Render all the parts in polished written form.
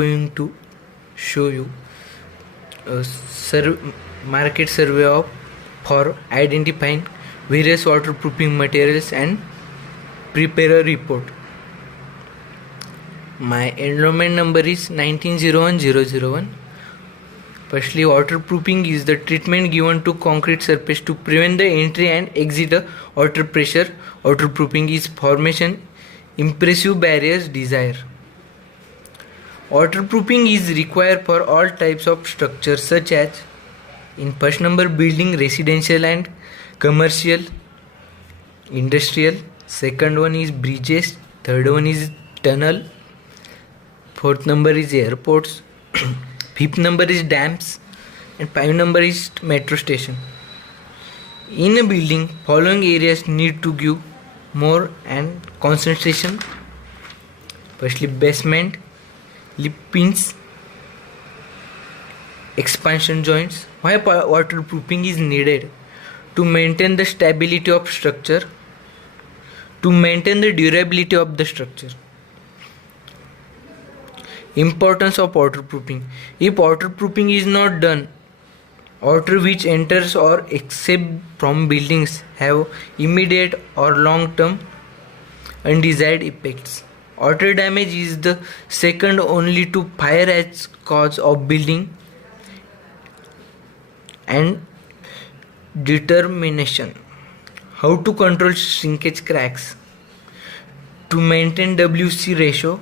Going to show you a market survey of for identifying various waterproofing materials and prepare a report. My enrollment number is 1901001. Firstly, waterproofing is the treatment given to concrete surface to prevent the entry and exit of water pressure. Waterproofing is formation impressive barriers desire. Waterproofing is required for all types of structures such as in first number building residential and commercial, industrial. Second one is bridges. Third one is tunnel. Fourth number is airports. Fifth number is dams. And 5 number is metro station. In a building, following areas need to give more and concentration. Firstly, basement, lip pins, expansion joints. Why waterproofing is needed? To maintain the stability of structure, to maintain the durability of the structure. Importance of waterproofing. If waterproofing is not done, water which enters or escapes from buildings have immediate or long-term undesired effects. Water damage is the second only to fire as cause of building and determination. How to control shrinkage cracks? To maintain WC ratio,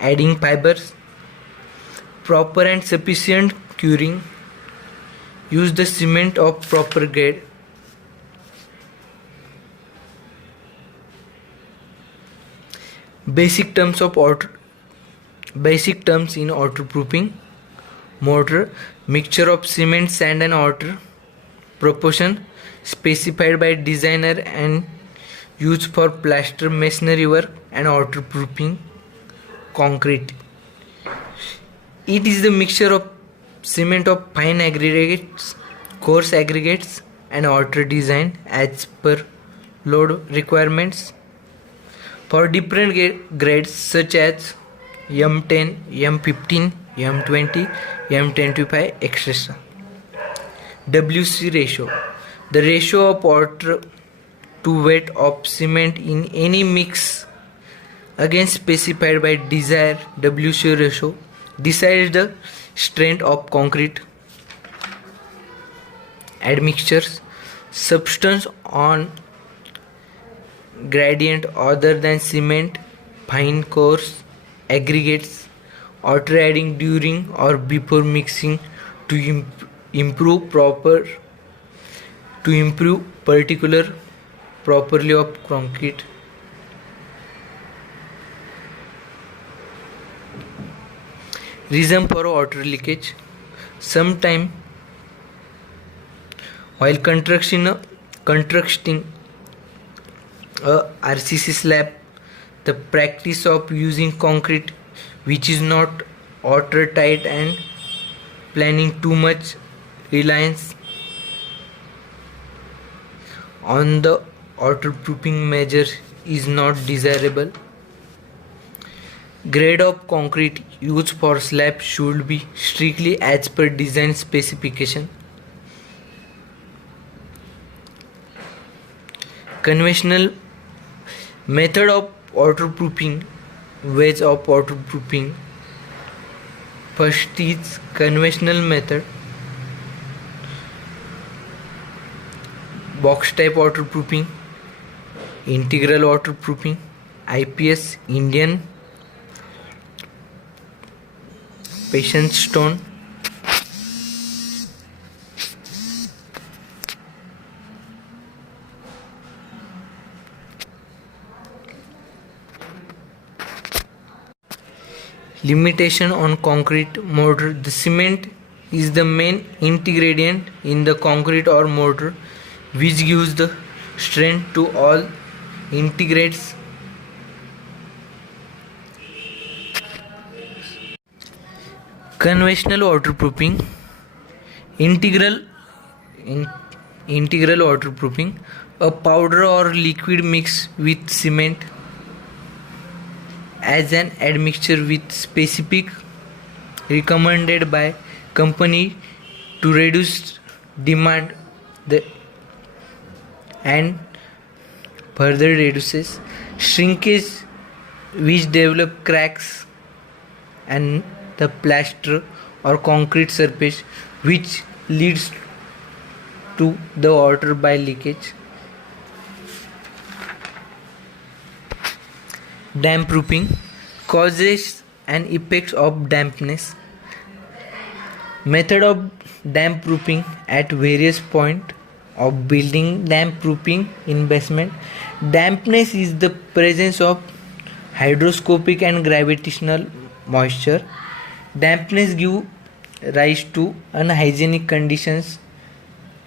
adding fibers, proper and sufficient curing, use the cement of proper grade. Basic terms in waterproofing. Mortar, mixture of cement, sand and water. Proportion specified by designer and used for plaster masonry work and waterproofing. Concrete, it is the mixture of cement of fine aggregates, coarse aggregates and water designed as per load requirements for different grades such as M10, M15, M20, M25, etc. WC ratio, the ratio of water to weight of cement in any mix again specified by desired WC ratio decides the strength of concrete. Admixtures, substance on gradient other than cement, fine coarse aggregates, water adding during or before mixing to improve particular properly of concrete. Reason for water leakage. Sometime while constructing a RCC slab, the practice of using concrete which is not watertight and planning too much reliance on the waterproofing measures is not desirable. Grade of concrete used for slab should be strictly as per design specification. Conventional method of waterproofing, ways of waterproofing. First is conventional method, box type waterproofing, integral waterproofing, IPS, Indian patience stone. Limitation on concrete mortar. The cement is the main ingredient in the concrete or mortar which gives the strength to all integrates. Conventional waterproofing. Integral waterproofing, a powder or liquid mixed with cement as an admixture with specific recommended by company to reduce demand the, and further reduces shrinkage which develop cracks and the plaster or concrete surface which leads to the water by leakage. Damp proofing causes and effects of dampness. Method of damp proofing at various point of building. Damp proofing in basement. Dampness is the presence of hydroscopic and gravitational moisture. Dampness give rise to unhygienic conditions,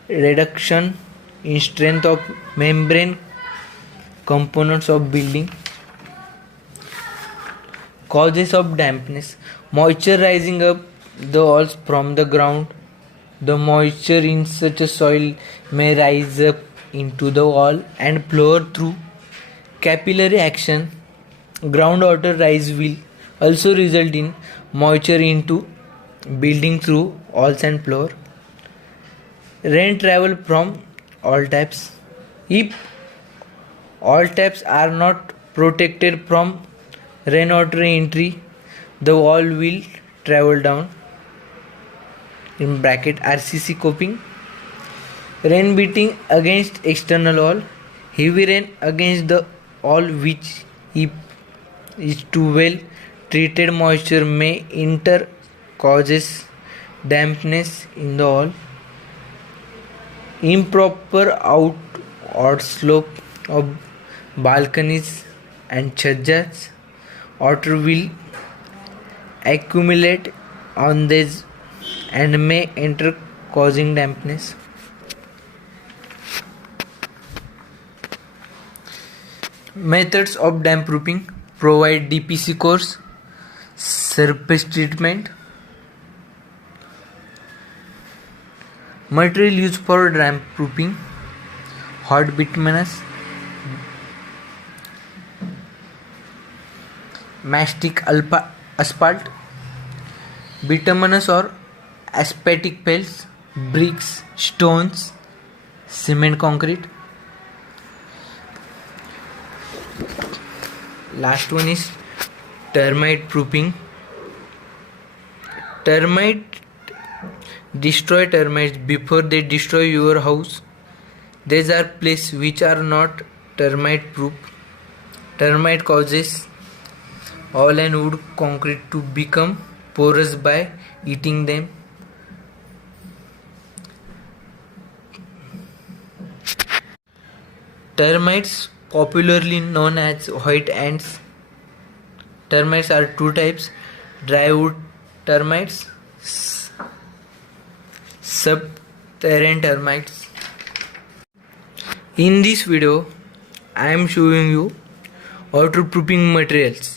reduction in strength of membrane components of building. Causes of dampness: moisture rising up the walls from the ground. The moisture in such a soil may rise up into the wall and flow through capillary action. Groundwater rise will also result in moisture into building through walls and floor. Rain travel from all taps. If all taps are not protected from rainwater entry, the wall will travel down. In bracket RCC coping. Rain beating against external wall. Heavy rain against the wall which if is too well treated moisture may enter causes dampness in the wall. Improper out or slope of balconies and chhajjas. Water will accumulate on these and may enter causing dampness. Methods of damp proofing: provide DPC course, surface treatment. Material used for damp proofing: hot bituminous, mastic asphalt, bituminous or aspetic pelts, bricks, stones, cement concrete. Last one is termite proofing. Termite destroy termites before they destroy your house. These are places which are not termite proof. Termite causes oil and wood concrete to become porous by eating them. Termites, popularly known as white ants. Termites are two types: dry wood termites, subterranean termites. In this video, I am showing you waterproofing materials.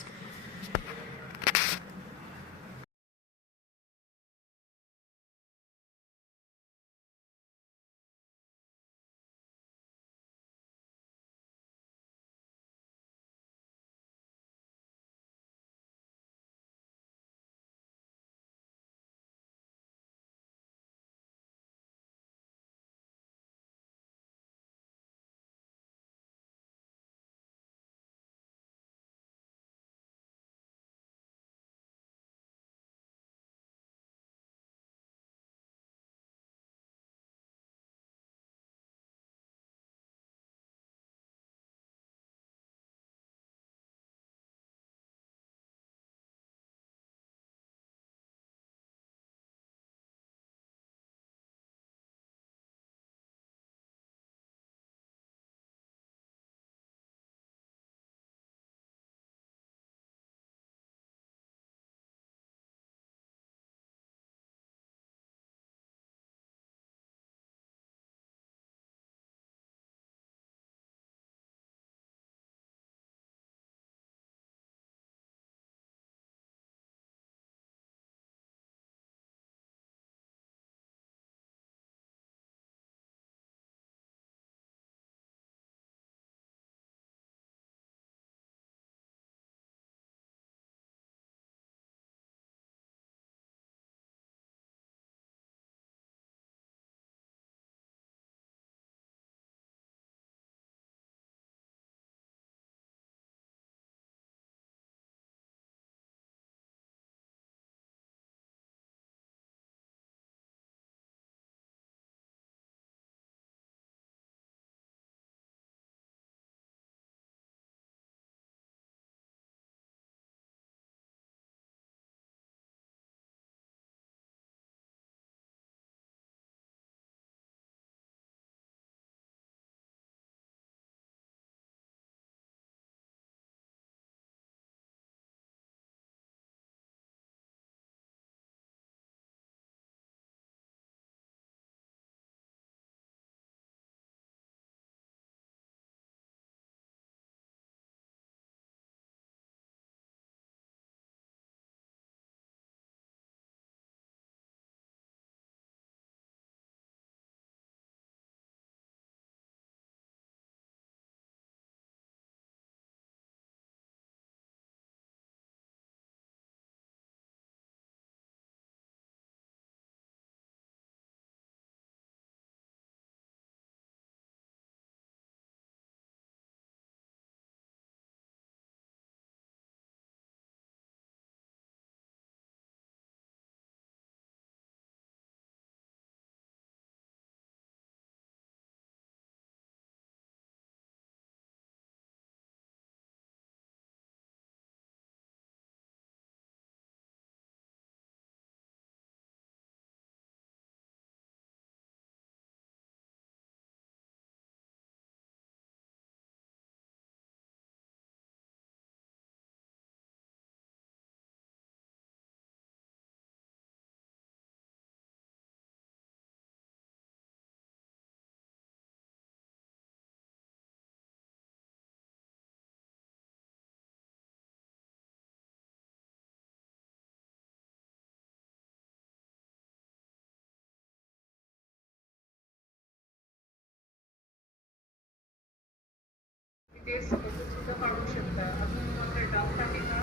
ते सुद्धा काढू शकता. अजून काही doubt आहे का?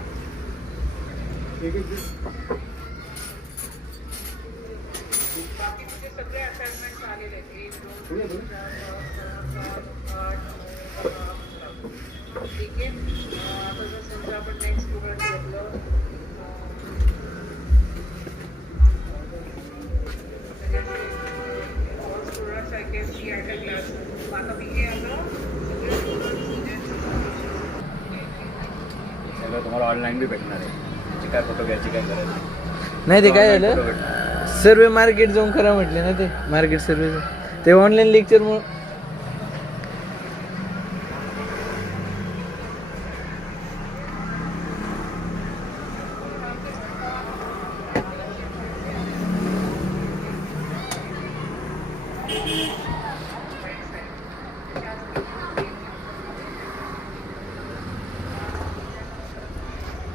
बाकी तुझे सगळे असाइनमेंट्स आलेले आहेत. 1 2 3 4 5 6 7 8 9 10 11. ठीक आहे. आता जर समजा आपण नेक्स्ट स्टुडंट घेतलं all students I can see at a class. आता मी हे आता सगळे स्टुडंट्स सगळं तुम्हाला ऑनलाईन बी भेटणार आहे. त्याची काय फोटो घ्यायची काय गरज नाही. नाही ते काय Online photo झालं भेटणार. सर्वे मार्केट जाऊन करा म्हटले ना ते मार्केट सर्वे ते ऑनलाईन लेक्चर मग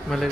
मला